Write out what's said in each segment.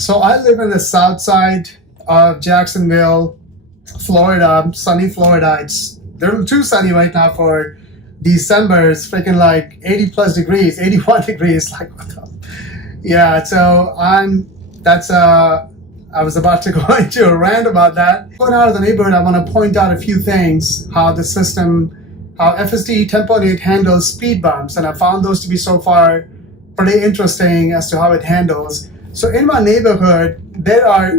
So I live in the Southside of Jacksonville, Florida, sunny Florida. It's they're too sunny right now for December. It's freaking like 80 plus degrees, 81 degrees. Like what the? Yeah. So I was about to go into a rant about that. Going out of the neighborhood, I want to point out a few things, how the system, how FSD 10.8 handles speed bumps, and I found those to be so far pretty interesting as to how it handles. So in my neighborhood, there are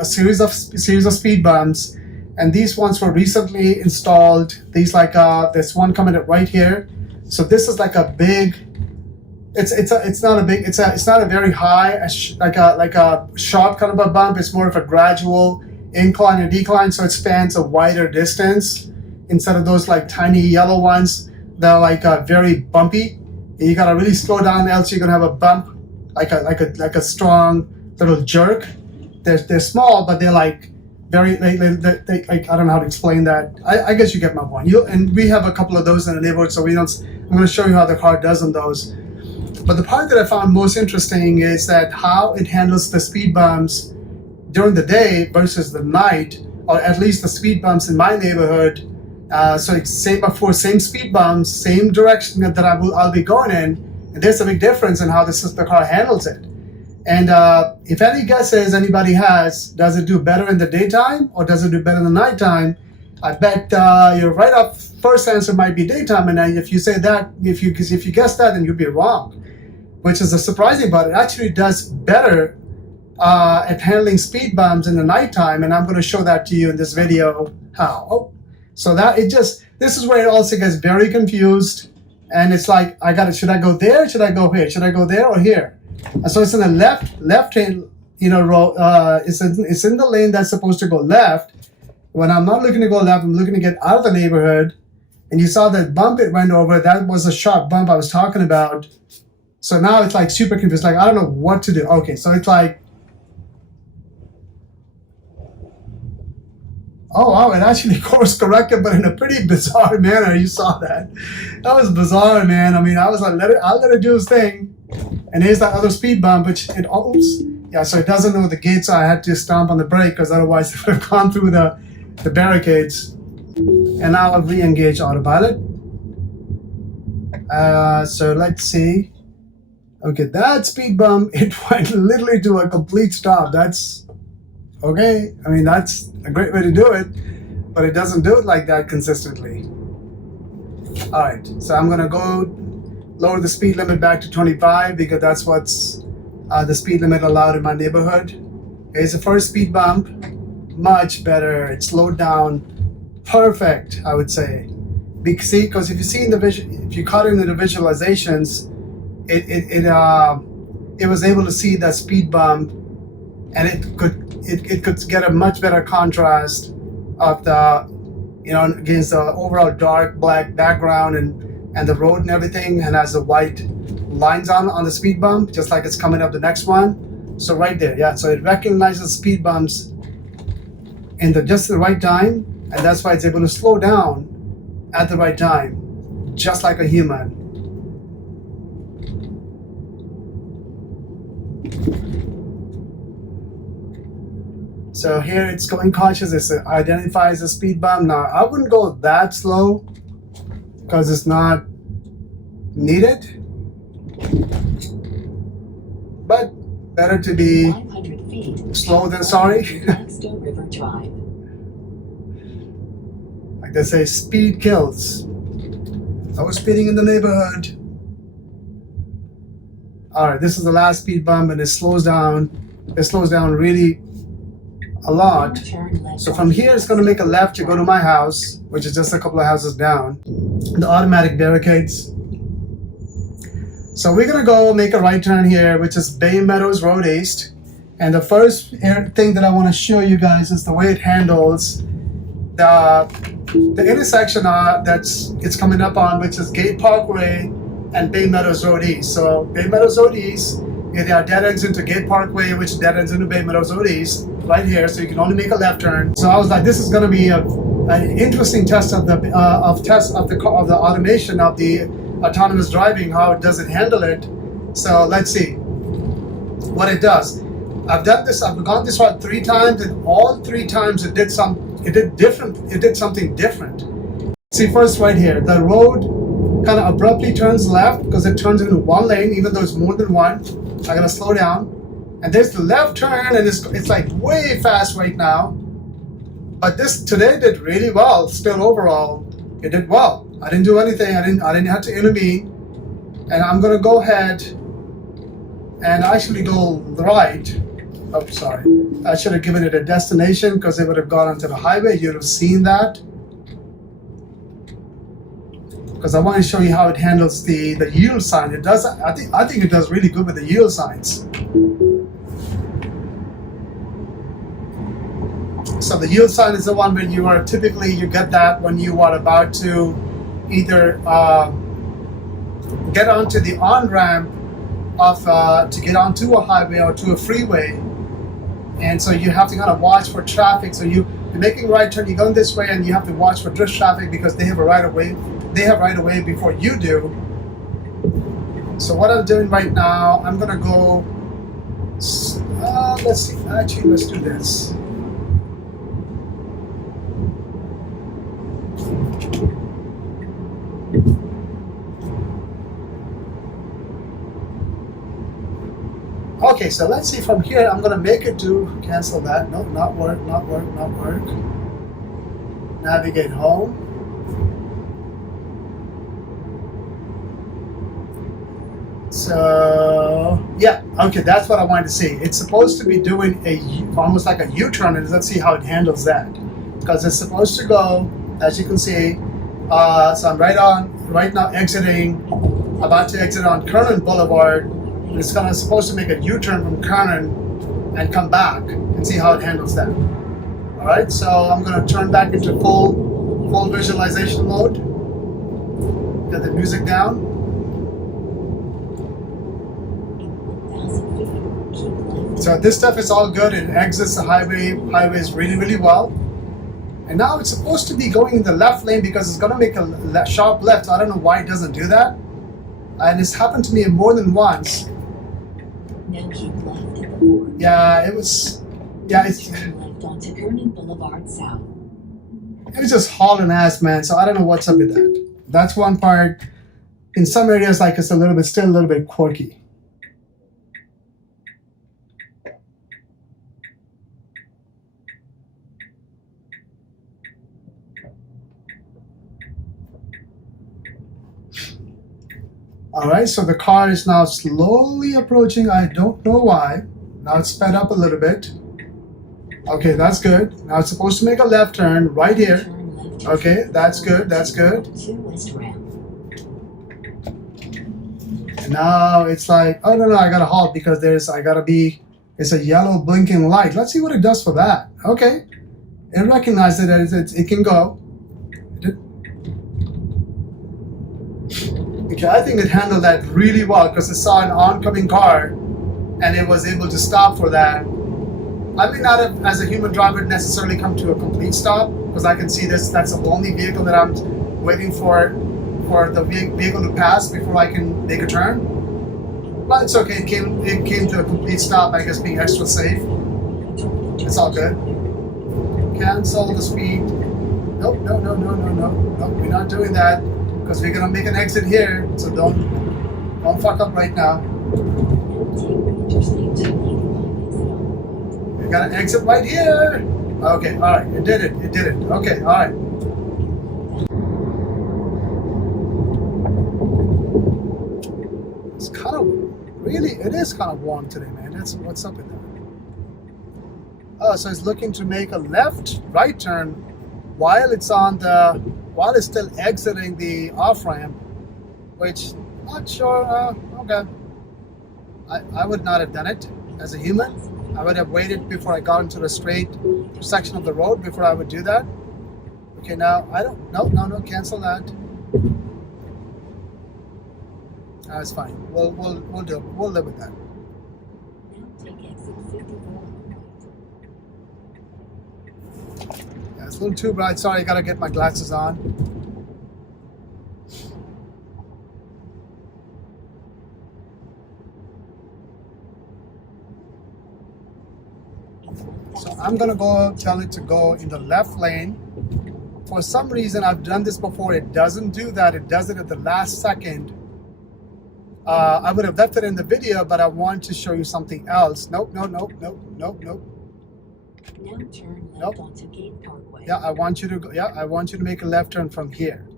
a series of speed bumps, and these ones were recently installed. These this one coming up right here. So this is like a big. It's not a very high like a sharp kind of a bump. It's more of a gradual incline and decline, so it spans a wider distance instead of those like tiny yellow ones that are like very bumpy. And you gotta really slow down, else you're gonna have a bump, like a strong little jerk. They're small, but they're like very they like I don't know how to explain that. I guess you get my point. And we have a couple of those in the neighborhood, so I'm gonna show you how the car does on those. But the part that I found most interesting is that how it handles the speed bumps during the day versus the night, or at least the speed bumps in my neighborhood. So it's same speed bumps, same direction that I'll be going in, and there's a big difference in how the car handles it. And if any guesses anybody has, does it do better in the daytime or does it do better in the nighttime? I bet you're right up. First answer might be daytime, and if you say that, if you guess that, then you'd be wrong. Which is the surprising part. It actually does better at handling speed bumps in the nighttime, and I'm going to show that to you in this video how. Oh, so this is where it also gets very confused, and it's like should I go there? Should I go here? Should I go there or here? And so it's in the left hand, row. It's in the lane that's supposed to go left. When I'm not looking to go left, I'm looking to get out of the neighborhood. And you saw that bump it went over. That was a sharp bump I was talking about. So now it's like super confused. Like, I don't know what to do. Okay, so it's like, oh wow, it actually course corrected, but in a pretty bizarre manner. You saw that. That was bizarre, man. I mean, I was like, I'll let it do its thing. And here's that other speed bump, which it, oops. Yeah, so it doesn't know the gate, so I had to stomp on the brake, because otherwise it would have gone through the barricades. And now I'll re-engage autopilot. So let's see. Okay, that speed bump, it went literally to a complete stop. That's okay. I mean, that's a great way to do it, but it doesn't do it like that consistently. All right, so I'm gonna go lower the speed limit back to 25 because that's what's the speed limit allowed in my neighborhood. Here's the first speed bump, much better. It slowed down, perfect, I would say. Because if you see in the if you caught it in the visualizations, it was able to see that speed bump, and it could get a much better contrast of the against the overall dark black background and the road and everything, and has the white lines on the speed bump, just like it's coming up the next one. So right there, yeah. So it recognizes speed bumps in just the right time, and that's why it's able to slow down at the right time, just like a human. So here it's going cautious. It identifies the speed bump. Now I wouldn't go that slow because it's not needed, but better to be slow than sorry. Like they say, speed kills. I was speeding in the neighborhood. All right, this is the last speed bump, and it slows down. It slows down really a lot. So from here, it's going to make a left to go to my house, which is just a couple of houses down. The automatic barricades. So we're going to go make a right turn here, which is Bay Meadows Road East. And the first thing that I want to show you guys is the way it handles the intersection it's coming up on, which is Gate Parkway and Bay Meadows Road East. So Bay Meadows Road East, there are dead ends into Gate Parkway, which dead ends into Bay Meadows Road East, right here. So you can only make a left turn. So I was like, this is going to be an interesting test of the automation of the autonomous driving. How does it handle it? So let's see what it does. I've done this. I've gone this route 3 times, and all 3 times it did something different. See, first right here, the road kind of abruptly turns left because it turns into one lane, even though it's more than one. I gotta slow down. And there's the left turn, and it's like way fast right now. But this today did really well. Still overall, it did well. I didn't do anything. I didn't have to intervene. And I'm gonna go ahead and actually go right. Oh, sorry. I should have given it a destination because it would have gone onto the highway. You'd have seen that. Because I want to show you how it handles the yield sign. It does. I think it does really good with the yield signs. So the yield sign is the one where you get that when you are about to either get onto the on-ramp to get onto a highway or to a freeway. And so you have to kind of watch for traffic. So you're making a right turn, you're going this way, and you have to watch for drift traffic because they have a right of way. They have right of way before you do. So what I'm doing right now, I'm gonna go. Let's see. Actually, let's do this. Okay, so let's see from here. I'm gonna make it do cancel that. No, not work. Navigate home. So yeah, okay, that's what I wanted to see. It's supposed to be doing almost like a U-turn, and let's see how it handles that. Because it's supposed to go, as you can see. So I'm right now about to exit on Kernan Boulevard. It's supposed to make a U-turn from Kernan and come back and see how it handles that. All right, so I'm going to turn back into full visualization mode. Get the music down. So this stuff is all good. It exits the highways really, really well. And now it's supposed to be going in the left lane because it's going to make a sharp left. I don't know why it doesn't do that. And it's happened to me more than once. Now keep left at the board. Yeah, it was. Yeah, it's. Turn left onto Kernan Boulevard South. It was just hauling ass, man. So I don't know what's up with that. That's one part. In some areas, like it's still a little bit quirky. All right, so the car is now slowly approaching. I don't know why. Now it's sped up a little bit. Okay, that's good. Now it's supposed to make a left turn right here. Okay, that's good. That's good. And now it's like, oh no, I gotta halt because it's a yellow blinking light. Let's see what it does for that. Okay, it recognized that it can go. Okay, I think it handled that really well because it saw an oncoming car and it was able to stop for that. I may not have, as a human driver, necessarily come to a complete stop because I can see this. That's the only vehicle that I'm waiting for the vehicle to pass before I can make a turn. But it's okay. It came to a complete stop. I guess being extra safe. It's all good. Cancel the speed. Nope. No. We're not doing that. Because we're gonna make an exit here, so don't fuck up right now. We got an exit right here. Okay, all right, it did it. Okay, all right. It's it is kind of warm today, man. What's up with that? Oh, so it's looking to make a right turn while it's still exiting the off-ramp, which, not sure, okay. I would not have done it as a human. I would have waited before I got into the straight section of the road before I would do that. Okay, now, no, cancel that. That's fine. We'll do it. We'll live with that. Yeah, it's a little too bright. Sorry, I gotta get my glasses on. So I'm gonna go tell it to go in the left lane. For some reason, I've done this before, it doesn't do that. It does it at the last second. I would have left it in the video, but I want to show you something else. Nope, no, nope, nope, nope, nope. Now turn left onto Gate Parkway. Yeah, I want you to go. Yeah, I want you to make a left turn from here.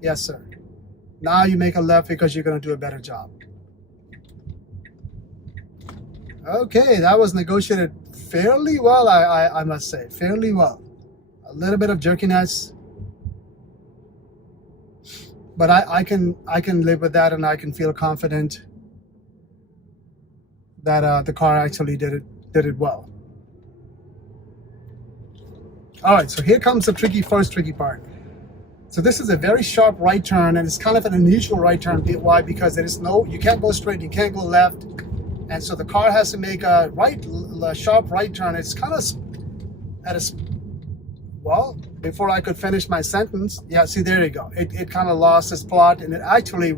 Yes, sir. Now you make a left because you're going to do a better job. Okay, that was negotiated fairly well, I must say, fairly well. A little bit of jerkiness, but I can live with that, and I can feel confident that the car actually did it well. All right, so here comes the first tricky part. So this is a very sharp right turn, and it's kind of an unusual right turn. Why? Because there is you can't go straight, you can't go left, and so the car has to make a sharp right turn. It's kind of at a, well, before I could finish my sentence, yeah, see, there you go. It kind of lost its plot, and it actually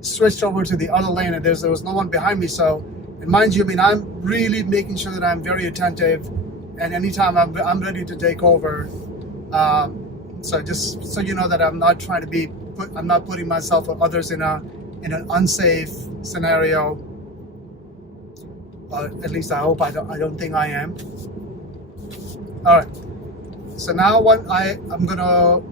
switched over to the other lane, and there was no one behind me. So, and mind you, I mean, I'm really making sure that I'm very attentive, and anytime I'm ready to take over. So just so you know that I'm not trying to I'm not putting myself or others in an unsafe scenario. At least I hope I don't think I am. All right. So now I'm gonna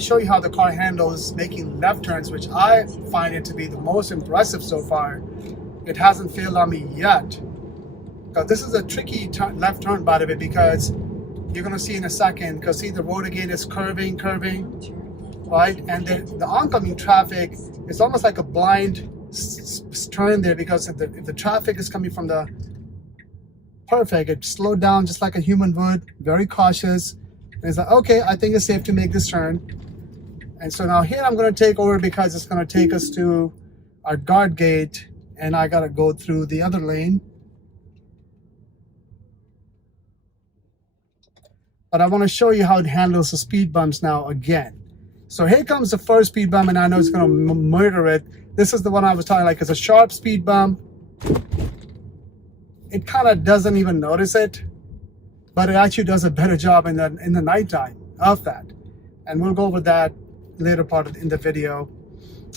show you how the car handles making left turns, which I find it to be the most impressive so far. It hasn't failed on me yet. This is a tricky left turn, by the way, because you're going to see in a second, because see the road again is curving, right? And the oncoming traffic is almost like a blind turn there, because if the traffic is coming from the perfect, it slowed down just like a human would, very cautious. And it's like, okay, I think it's safe to make this turn. And so now here I'm going to take over because it's going to take us to our guard gate, and I got to go through the other lane. But I want to show you how it handles the speed bumps now again. So here comes the first speed bump, and I know it's going to murder it. This is the one I was talking like it's a sharp speed bump. It kind of doesn't even notice it, but it actually does a better job in the nighttime of that. And we'll go over that later in the video.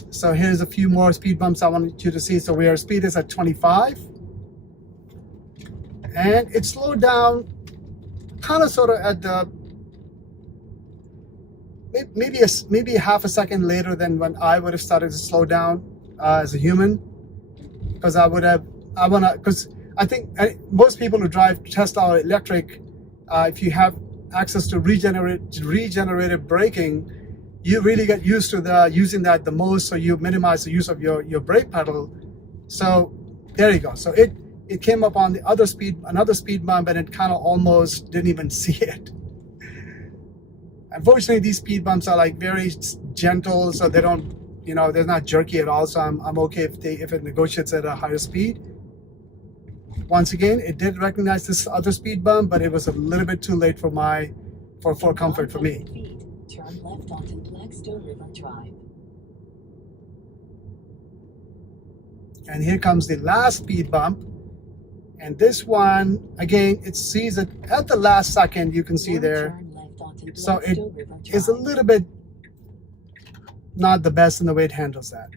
So here's a few more speed bumps I want you to see. So our speed is at 25, and it slowed down kind of sort of at the maybe half a second later than when I would have started to slow down as a human, because because I think most people who drive Tesla or electric, if you have access to regenerative braking, you really get used to using that the most, so you minimize the use of your brake pedal. So there you go. So it came up on another speed bump, and it kind of almost didn't even see it. Unfortunately, these speed bumps are like very gentle, so they don't, they're not jerky at all. So I'm okay if it negotiates at a higher speed. Once again, it did recognize this other speed bump, but it was a little bit too late for comfort for me. Turn left onto Blackstone River Drive. And here comes the last speed bump. And this one, again, it sees it at the last second, you can see there. So it is a little bit not the best in the way it handles that.